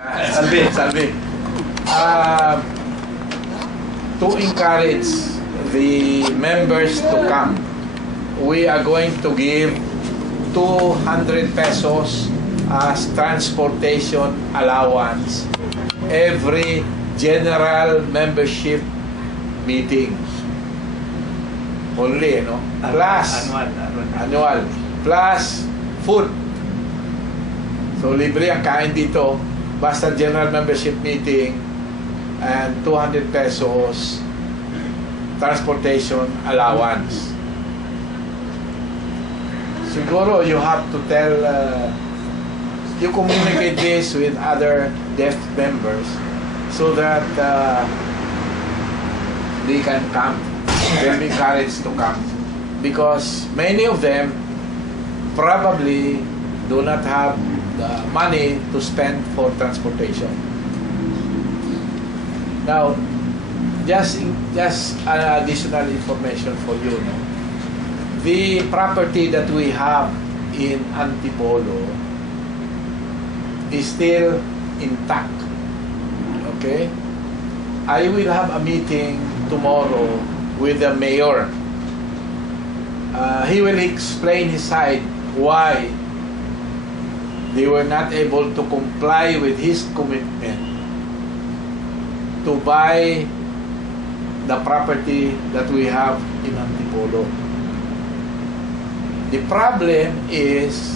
Salvi. To encourage the members to come, we are going to give 200 pesos as transportation allowance every general membership meeting. Only, no? Plus, annual. Plus, food. So, libre ang kain dito. Basta general membership meeting and 200 pesos transportation allowance. Siguro, you have to tell, you communicate this with other deaf members so that they can come. They'll be encouraged to come. Because many of them probably do not have the money to spend for transportation. Now, just additional information for you. No? The property that we have in Antipolo is still intact. Okay? I will have a meeting tomorrow with the mayor. He will explain his side why they were not able to comply with his commitment to buy the property that we have in Antipolo. The problem is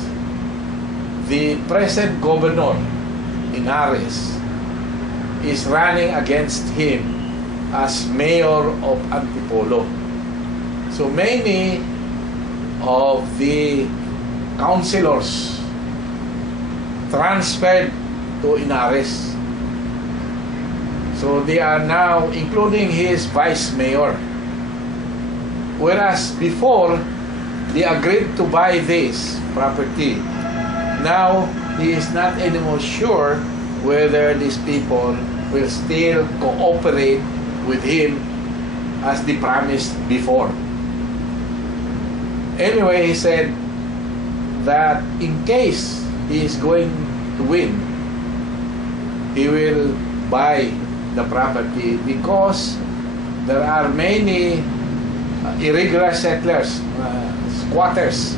the present governor in Ares is running against him as mayor of Antipolo. So many of the councilors transferred to Inares. So they are now, including his vice mayor. Whereas before, they agreed to buy this property. Now, he is not anymore sure whether these people will still cooperate with him as they promised before. Anyway, he said that in case he is going to win, he will buy the property because there are many irregular settlers, squatters,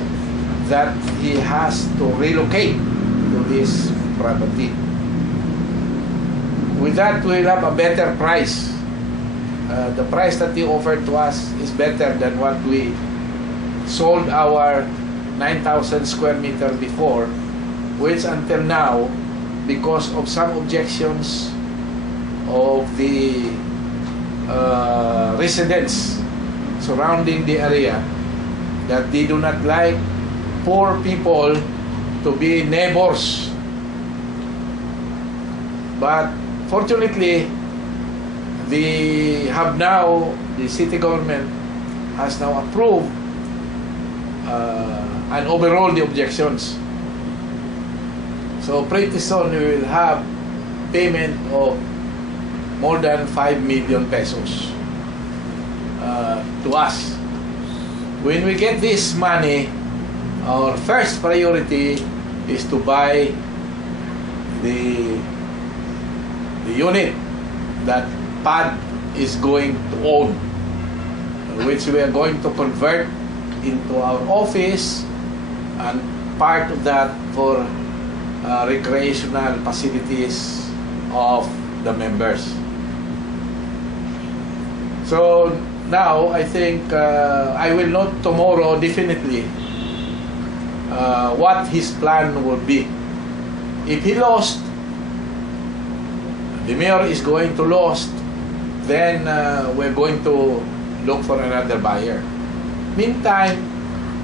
that he has to relocate to this property. With that, we'll have a better price. The price that he offered to us is better than what we sold our 9,000 square meter before, which until now, because of some objections of the residents surrounding the area, that they do not like poor people to be neighbors. But fortunately, the city government has now approved and overruled the objections. So pretty soon we will have payment of more than 5 million pesos to us. When we get this money, our first priority is to buy the unit that PADI is going to own, which we are going to convert into our office, and part of that for recreational facilities of the members. So now I think I will know tomorrow definitely what his plan would be. If he lost, the mayor is going to lose, then we're going to look for another buyer. Meantime,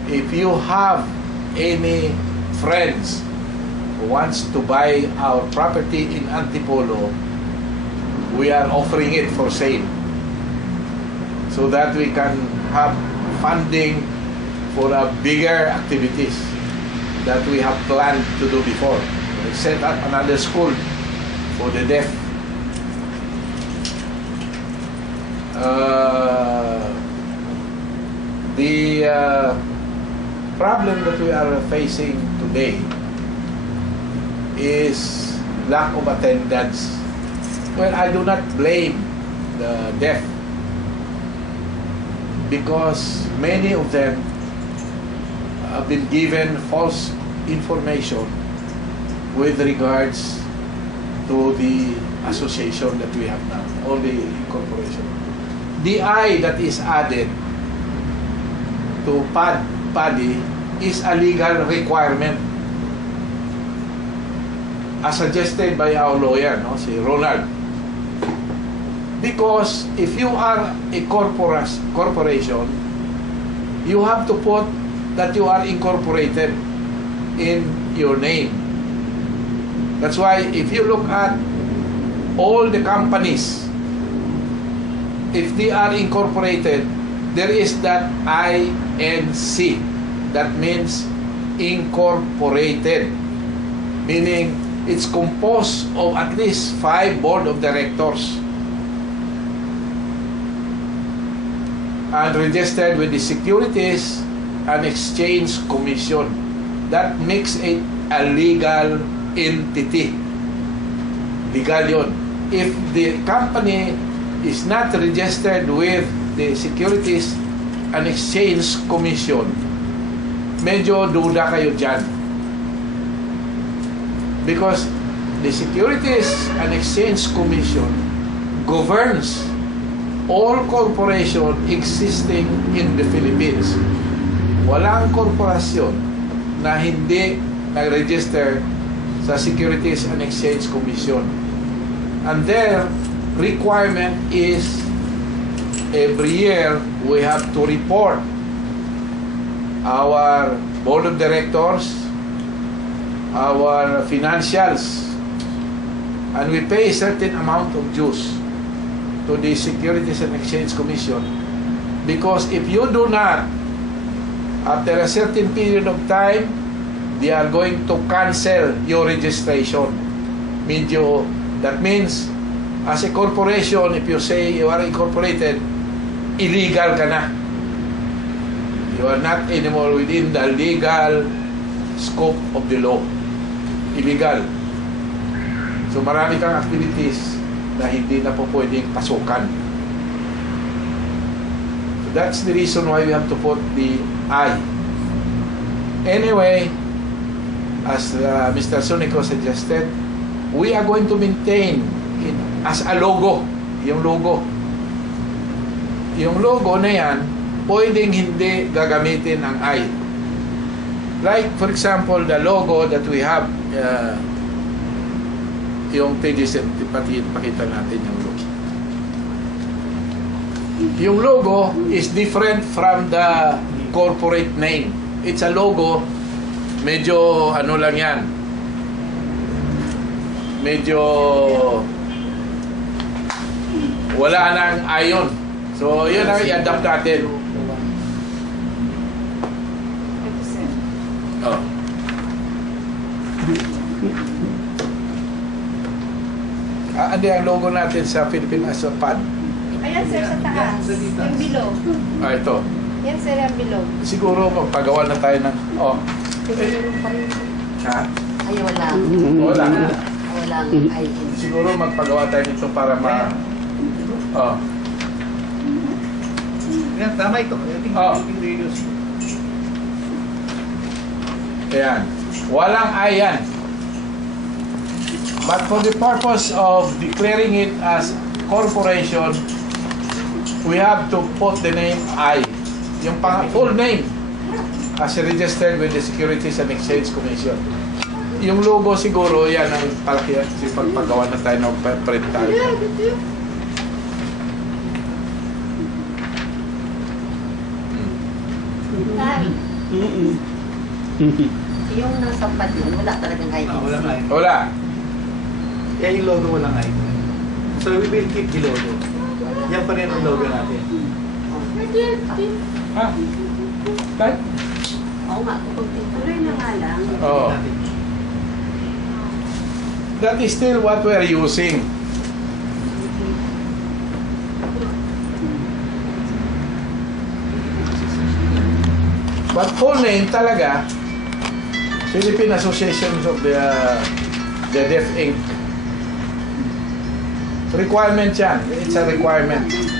if you have any friends who wants to buy our property in Antipolo, we are offering it for sale so that we can have funding for bigger activities that we have planned to do before. We set up another school for the deaf. The problem that we are facing today is lack of attendance. Well, I do not blame the deaf because many of them have been given false information with regards to the association that we have now, or the incorporation. The I that is added to PADI is a legal requirement as suggested by our lawyer, no, si Ronald. Because if you are a corporation, you have to put that you are incorporated in your name. That's why if you look at all the companies, if they are incorporated, there is that INC. That means incorporated, meaning it's composed of at least 5 board of directors and registered with the Securities and Exchange Commission. That makes it a legal entity. Legal yun. If the company is not registered with the Securities and Exchange Commission, medyo duda kayo dyan. Because the Securities and Exchange Commission governs all corporation existing in the Philippines. Walang korporasyon na hindi nag-register sa Securities and Exchange Commission. And their requirement is every year we have to report our board of directors, our financials, and we pay a certain amount of dues to the Securities and Exchange Commission, because if you do not, after a certain period of time, they are going to cancel your registration. That means, as a corporation, if you say you are incorporated, illegal ka na. You are not anymore within the legal scope of the law. Illegal. So marami kang activities na hindi na po pwedeng pasukan. So that's the reason why we have to put the I. Anyway, as Mr. Sunico suggested, we are going to maintain it as a logo. Yung logo. Yung logo na yan, pwedeng hindi gagamitin ang I. Like, for example, the logo that we have, yung pages, pakita natin yung logo. Yung logo is different from the corporate name. It's a logo, medyo ano lang yan, medyo wala nang ayon. So, yun ang i-adapt natin. Oh. Ano ang logo natin sa Philippine Asopad? Ayan sir, sa taas. Yung below. Ito. Yan sir, yung below. Siguro magpagawa na tayo ng... Oh. Ha? Ay, wala. Wala. Walang ay. Siguro magpagawa tayo nito para ma... Oh. Yan, tama ito. Oh. Ayan. Walang ayan. But for the purpose of declaring it as corporation, we have to put the name I. Yung full name as registered with the Securities and Exchange Commission. Yung logo siguro, yan ang palaki. Kasi pagpagawa na tayo ng print tayo. Yung nasa pad yun, wala talagang ID. Wala nga eh. Wala. Kaya yung logo walang ID. So we will keep the logo. Yan pa rin ang logo natin. Ha? Right? Oo nga, kung tuloy na nga lang. Oh. That is still what we are using. But full name talaga, Philippine Association of the Deaf Inc. Requirement yan. It's a requirement.